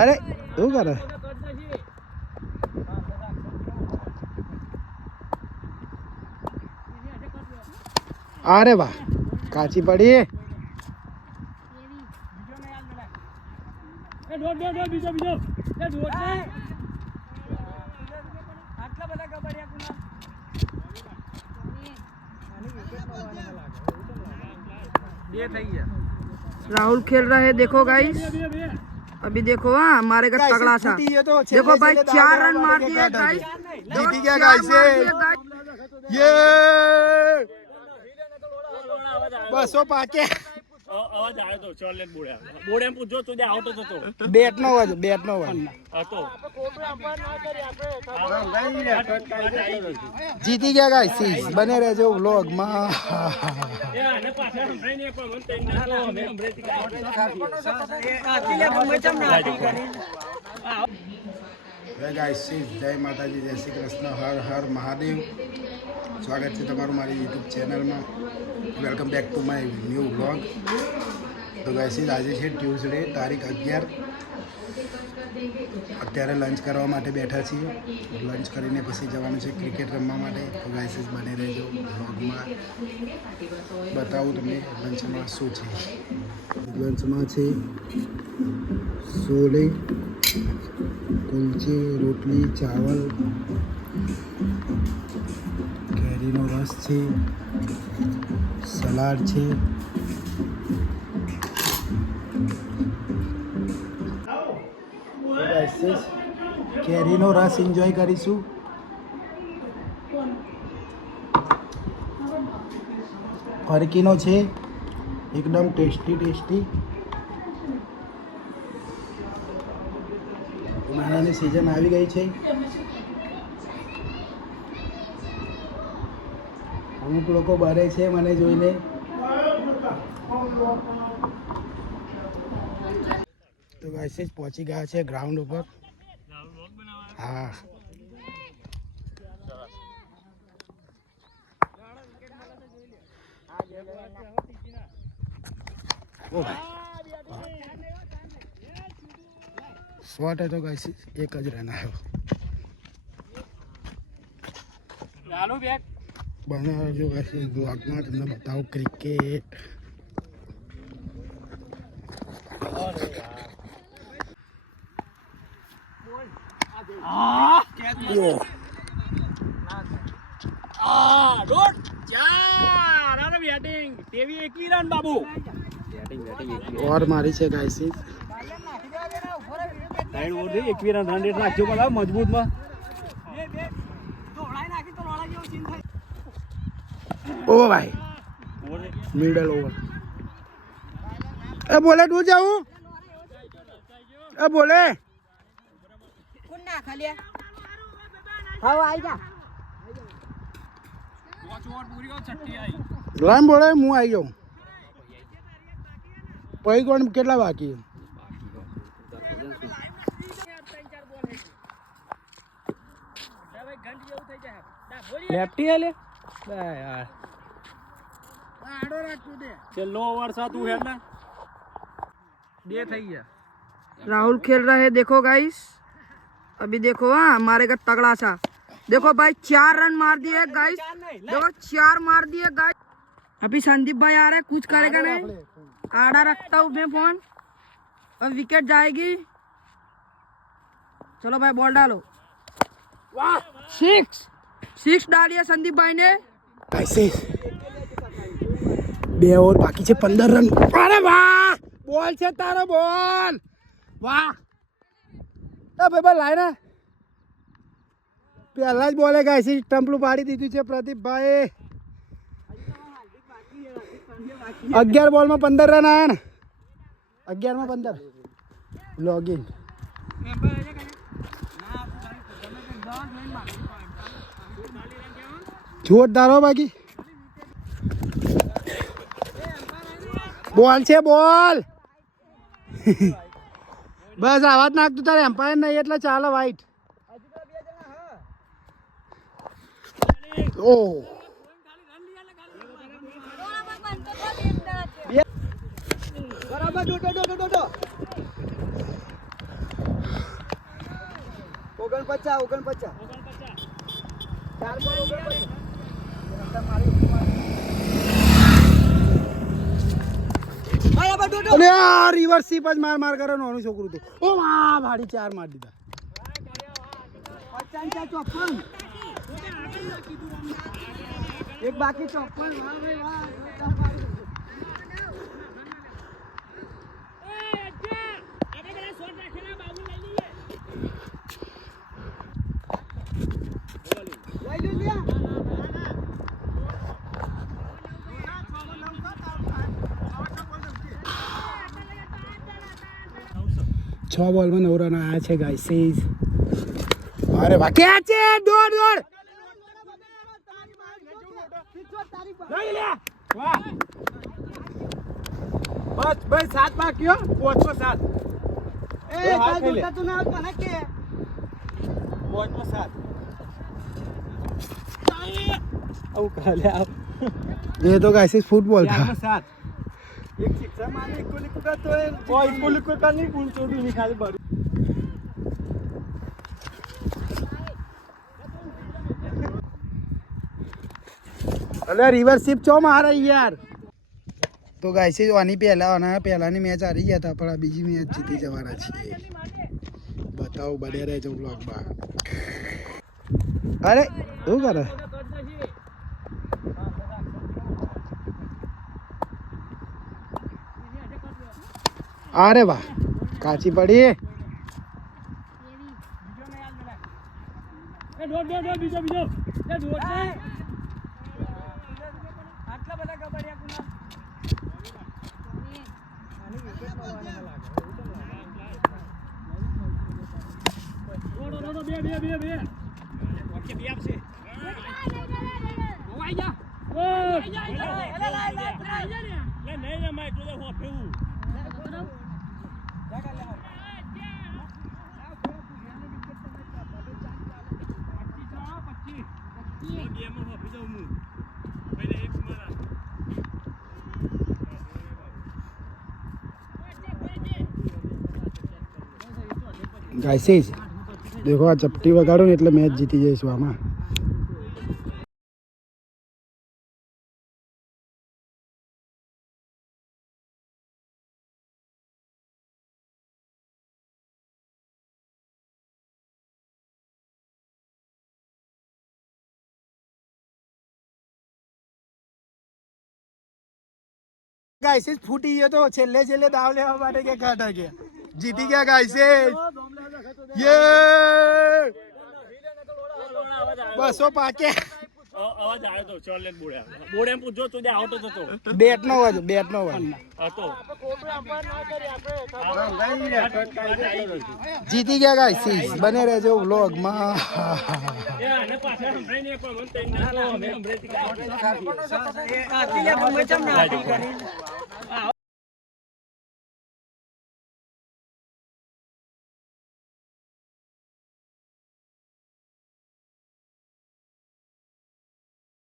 અરે શું કરે? અરે વાહ, કાચી પડી. राहुल खेल रहे हैं, देखो गाइस। अभी देखो हाँ हमारे का तगड़ा सा देखो भाई 4 रन मार दिए गाइस। जीती गया गाइस ये 205 અવાજ આવ્યો તો ચોલેટ બોડે એમ પૂછજો તું આવતો હતો બેટ નો અવાજ હતો જીતી ગયા ગાઈસ બને રહેજો વ્લોગ માં અને પાછા સંભળાઈ નહીં પણ મને ગાઈસ જય માતાજી, જય શ્રી કૃષ્ણ, હર હર મહાદેવ. સ્વાગત છે તમારું મારી યુટ્યુબ ચેનલમાં. Welcome back to my new vlog. તો ગાઈસ આજે છે ટ્યુઝડે, તારીખ 11. અત્યારે લંચ કરવા માટે બેઠા છીએ. લંચ કરીને પછી જવાનું છે ક્રિકેટ રમવા માટે. તો ગાઈસ બને રહેજો વ્લોગમાં, બતાવું તમને લંચમાં શું છે. લંચમાં છે સોલે, કુલચે, રોટલી, ચાવલ, કેરીનો રસ છે, સલાડ છે. કેરીનો રસ એન્જોય કરીશું. ફરકીનો છે એકદમ ટેસ્ટી. ઉનાળાની સિઝન આવી ગઈ છે. અમુક લોકો બરે છે મને જોઈને. તો ગાઈસ પહોંચી ગયા છે ગ્રાઉન્ડ ઉપર. હા શોર્ટ હતો ગાઈસ, એક જ રન આવ્યો. બનાવજો ગાઈસ બ્લોગમાં તમને બતાવું ક્રિકેટ. ઓર મારી છે ગાઈસ. મજબૂત માં ઓ ભાઈ મિડલ ઓવર. એ બોલે તું જાઉં એ બોલે રામ બોલે હું આવી જાઉં. પછી કોણ કેટલા બાકી? લેફ્ટી હે લે યાર આડો રાખતું દે. છેલ્લો ઓવર સા તું હેડ ના બે થઈ ગયા. राहुल खेल रहे हैं, देखो गाइस। अभी देखो हाँ हमारे का तगड़ा सा देखो भाई 4 रन मार दिए गाइस। देखो 4 मार दिए गाइस। अभी संदीप भाई आ रहे हैं, कुछ करेगा नहीं। आड़ा रखता हूँ मैं फोन, अब विकेट जाएगी। चलो भाई बॉल डालो। वाह 6 डालिए संदीप भाई ने। ऐसे 2 ઓવર બાકી છે, 15 રન. અરે વાહ બોલ છે તારો બોલ. વાહ એ ભાઈ લાય ને પહેલા જ બોલે ગાય છે. સ્ટમ્પલું પાડી દીધું છે પ્રદીપભાઈ. 11 બોલમાં 15 રન આવ્યા ને. 11 માં 15 લોગિન. જોરદાર હો બાકી. બોલ છે બોલ. બસ આવાજ નાખતું તારે એમ્પાયર નહીં એટલે ચાલે. વાઈટ. ઓ અરે આ રિવર્સ સીપ જ માર કરે નાનું છોકરું તો ઓ વાહ ભાડી 4 માર દીધા એક બાકી 54 વાહ ભાઈ વાહ છ બોલમાં 9 રન આવ્યા છે ગાઈસ અરે વાહ કેચ છે દોડ બસ ભાઈ 7 બાકીઓ 5 7 ये तो गाइस फुटबॉल था एक शिक्षा माने इक्वली कुका तो है वो इक्वली कुका नहीं पूल चोटी नहीं खाली बारी अरे रिवर्सिप चो मार रही यार तो गाइस आनी पहलानी मैच हारी गया था पर बीजी मैच जीती जवाना छे बताओ बने रहे जो ब्लॉग में अरे શું કરે अरे वाह काची पड़ी ગાઈસ देखो आ चपटी वगाड़ो ने એટલે મેચ જીતી જઈશું આમાં गाइस फूटी गयो तो छेल्ले दाव लेवा માટે કે કાઢા કે जीती गया गाइस ये बसो पाके અવાજ આવ્યો તો ચોલેટ બોડ્યા પૂછજો તું આવતો તો બેટ નો હતો હતો जीती गया गाइस बने रहજો व्लॉग માં એ આને પાછા સંભળાઈ નહીં પણ મને તઈ ના અમે સંભળાઈ